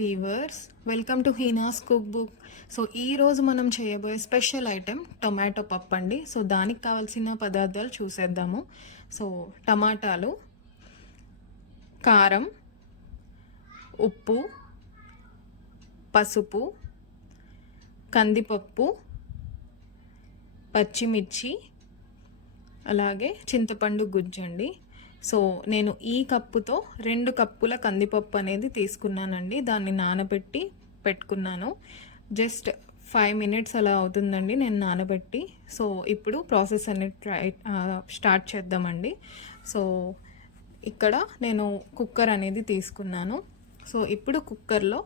Weavers, welcome to Heena's cookbook. So ఈరోజు మనం చేయబోయే స్పెషల్ ఐటెం టొమాటో పప్పు అండి. సో దానికి కావాల్సిన పదార్థాలు చూసేద్దాము. సో టమాటాలు, కారం, ఉప్పు, పసుపు, కందిపప్పు, పచ్చిమిర్చి, అలాగే చింతపండు గుజ్జండి. సో నేను ఈ కప్పుతో 2 కప్పుల కందిపప్పు అనేది తీసుకున్నానండి. దాన్ని నానబెట్టి పెట్టుకున్నాను. జస్ట్ 5 మినిట్స్ అలా అవుతుందండి నేను నానబెట్టి. సో ఇప్పుడు ప్రాసెస్ అనేది స్టార్ట్ చేద్దామండి. సో ఇక్కడ నేను కుక్కర్ అనేది తీసుకున్నాను. సో ఇప్పుడు కుక్కర్లో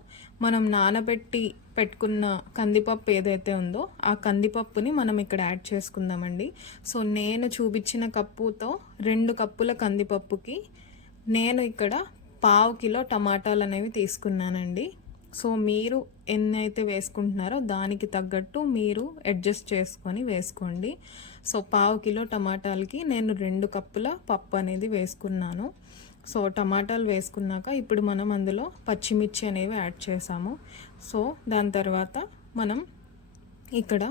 మనం నానబెట్టి పెట్టుకున్న కందిపప్పు ఏదైతే ఉందో ఆ కందిపప్పుని మనం ఇక్కడ యాడ్ చేసుకుందామండి. సో నేను చూపించిన కప్పుతో 2 కప్పుల కందిపప్పుకి నేను ఇక్కడ 1/2 కిలో టమాటాలు అనేవి తీసుకున్నానండి. సో మీరు ఎన్ని అయితే వేసుకుంటున్నారో దానికి తగ్గట్టు మీరు అడ్జస్ట్ చేసుకొని వేసుకోండి. సో 1/2 కిలో టమాటాలకి నేను 2 కప్పుల పప్పు అనేది వేసుకున్నాను. సో టమాటాలు వేసుకున్నాక ఇప్పుడు మనం అందులో పచ్చిమిర్చి అనేవి యాడ్ చేసాము. సో దాని తర్వాత మనం ఇక్కడ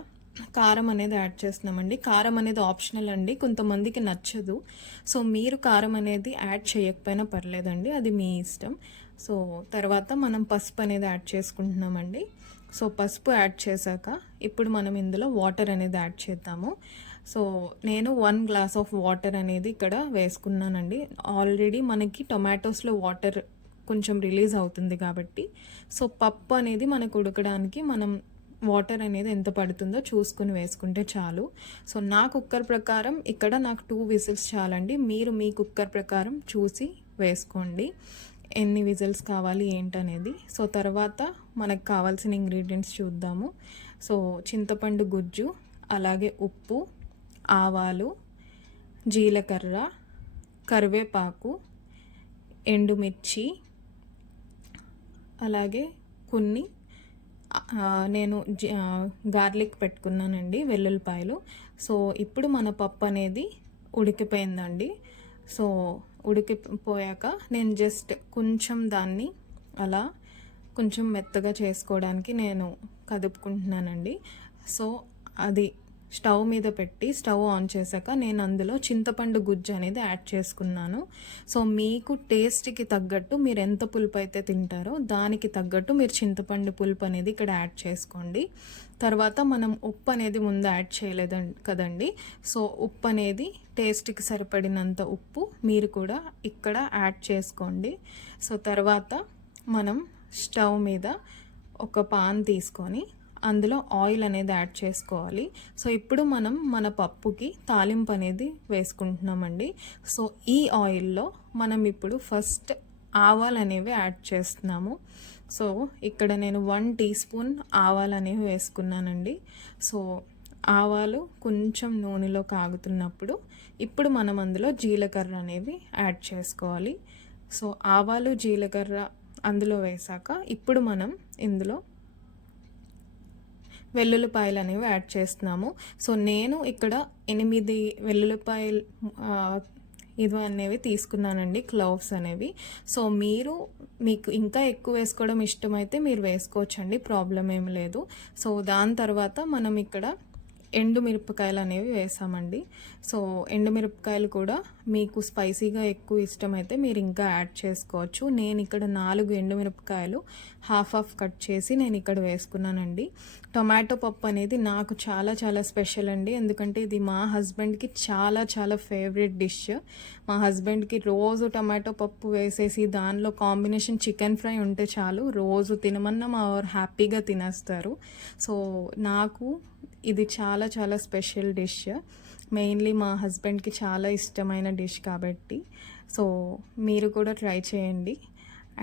కారం అనేది యాడ్ చేస్తున్నామండి. కారం అనేది ఆప్షనల్ అండి, కొంతమందికి నచ్చదు. సో మీరు కారం అనేది యాడ్ చేయకపోయినా పర్లేదండి, అది మీ ఇష్టం. సో తర్వాత మనం పసుపు అనేది యాడ్ చేసుకుంటున్నామండి. సో పసుపు యాడ్ చేశాక ఇప్పుడు మనం ఇందులో వాటర్ అనేది యాడ్ చేద్దాము. సో నేను 1 గ్లాస్ ఆఫ్ వాటర్ అనేది ఇక్కడ వేసుకున్నానండి. ఆల్రెడీ మనకి టొమాటోస్లో వాటర్ కొంచెం రిలీజ్ అవుతుంది కాబట్టి సో పప్పు అనేది మనకు ఉడకడానికి మనం వాటర్ అనేది ఎంత పడుతుందో చూసుకుని వేసుకుంటే చాలు. సో నా కుక్కర్ ప్రకారం ఇక్కడ నాకు 2 విజిల్స్ చాలండి. మీరు మీ కుక్కర్ ప్రకారం చూసి వేసుకోండి ఎన్ని విజిల్స్ కావాలి ఏంటనేది. సో తర్వాత మనకు కావాల్సిన ఇంగ్రీడియంట్స్ చూద్దాము. సో చింతపండు గుజ్జు, అలాగే ఉప్పు, ఆవాలు, జీలకర్ర, కరివేపాకు, ఎండుమిర్చి, అలాగే కొన్ని నేను గార్లిక్ పెట్టుకున్నానండి, వెల్లుల్లిపాయలు. సో ఇప్పుడు మన పప్పు అనేది ఉడికిపోయిందండి. సో ఉడికిపోయాక నేను జస్ట్ కొంచెం దాన్ని అలా కొంచెం మెత్తగా చేసుకోవడానికి నేను కదుపుకుంటున్నానండి. సో అది స్టవ్ మీద పెట్టి స్టవ్ ఆన్ చేశాక నేను అందులో చింతపండు గుజ్జు అనేది యాడ్ చేసుకున్నాను. సో మీకు టేస్ట్కి తగ్గట్టు మీరు ఎంత పులుపు అయితే తింటారో దానికి తగ్గట్టు మీరు చింతపండు పులుపు అనేది ఇక్కడ యాడ్ చేసుకోండి. తర్వాత మనం ఉప్పు అనేది ముందు యాడ్ చేయలేదు కదండి. సో ఉప్పు అనేది టేస్ట్కి సరిపడినంత ఉప్పు మీరు కూడా ఇక్కడ యాడ్ చేసుకోండి. సో తర్వాత మనం స్టవ్ మీద ఒక పాన్ తీసుకొని అందులో ఆయిల్ అనేది యాడ్ చేసుకోవాలి. సో ఇప్పుడు మనం మన పప్పుకి తాలింపు అనేది వేసుకుంటున్నామండి. సో ఈ ఆయిల్లో మనం ఇప్పుడు ఫస్ట్ ఆవాలు అనేవి యాడ్ చేస్తున్నాము. సో ఇక్కడ నేను 1 టీ స్పూన్ ఆవాలు అనేవి వేసుకున్నానండి. సో ఆవాలు కొంచెం నూనెలో కాగుతున్నప్పుడు ఇప్పుడు మనం అందులో జీలకర్ర అనేవి యాడ్ చేసుకోవాలి. సో ఆవాలు జీలకర్ర అందులో వేసాక ఇప్పుడు మనం ఇందులో వెల్లుల్లిపాయలు అనేవి యాడ్ చేస్తున్నాము. సో నేను ఇక్కడ 8 వెల్లుల్లిపాయలు ఇది అనేవి తీసుకున్నానండి, క్లోవ్స్ అనేవి. సో మీకు ఇంకా ఎక్కువ వేసుకోవడం ఇష్టమైతే మీరు వేసుకోవచ్చండి, ప్రాబ్లం ఏమి లేదు. సో దాని తర్వాత మనం ఇక్కడ ఎండుమిరపకాయలు అనేవి వేసామండి. సో ఎండుమిరపకాయలు కూడా మీకు స్పైసీగా ఎక్కువ ఇష్టమైతే మీరు ఇంకా యాడ్ చేసుకోవచ్చు. నేను ఇక్కడ 4 ఎండుమిరపకాయలు హాఫ్ కట్ చేసి నేను ఇక్కడ వేసుకున్నానండి. టొమాటో పప్పు అనేది నాకు చాలా చాలా స్పెషల్ అండి, ఎందుకంటే ఇది మా హస్బెండ్కి చాలా చాలా ఫేవరెట్ డిష్. మా హస్బెండ్కి రోజు టమాటో పప్పు వేసేసి దానిలో కాంబినేషన్ చికెన్ ఫ్రై ఉంటే చాలు, రోజు తినమన్నా మా వారు హ్యాపీగా తినేస్తారు. సో నాకు ఇది చాలా చాలా స్పెషల్ డిష్, మెయిన్లీ మా హస్బెండ్కి చాలా ఇష్టమైన డిష్ కాబట్టి సో మీరు కూడా ట్రై చేయండి.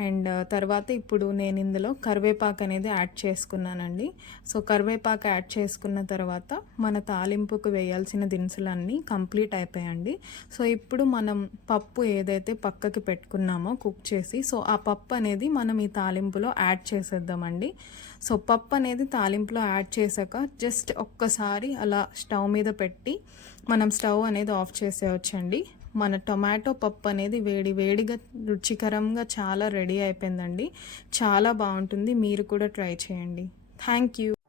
అండ్ తర్వాత ఇప్పుడు నేను ఇందులో కరివేపాకు అనేది యాడ్ చేసుకున్నానండి. సో కరివేపాకు యాడ్ చేసుకున్న తర్వాత మన తాలింపుకు వేయాల్సిన దినుసులన్నీ కంప్లీట్ అయిపోయాయండి. సో ఇప్పుడు మనం పప్పు ఏదైతే పక్కకి పెట్టుకున్నామో కుక్ చేసి, సో ఆ పప్పు అనేది మనం ఈ తాలింపులో యాడ్ చేసేద్దామండి. సో పప్పు అనేది తాలింపులో యాడ్ చేశాక జస్ట్ ఒక్కసారి అలా స్టవ్ మీద పెట్టి మనం స్టవ్ అనేది ఆఫ్ చేసేయచ్చండి. మన టొమాటో పప్పు అనేది వేడి వేడిగా రుచికరంగా చాలా రెడీ అయిపోయిందండి. చాలా బాగుంటుంది, మీరు కూడా ట్రై చేయండి. Thank you.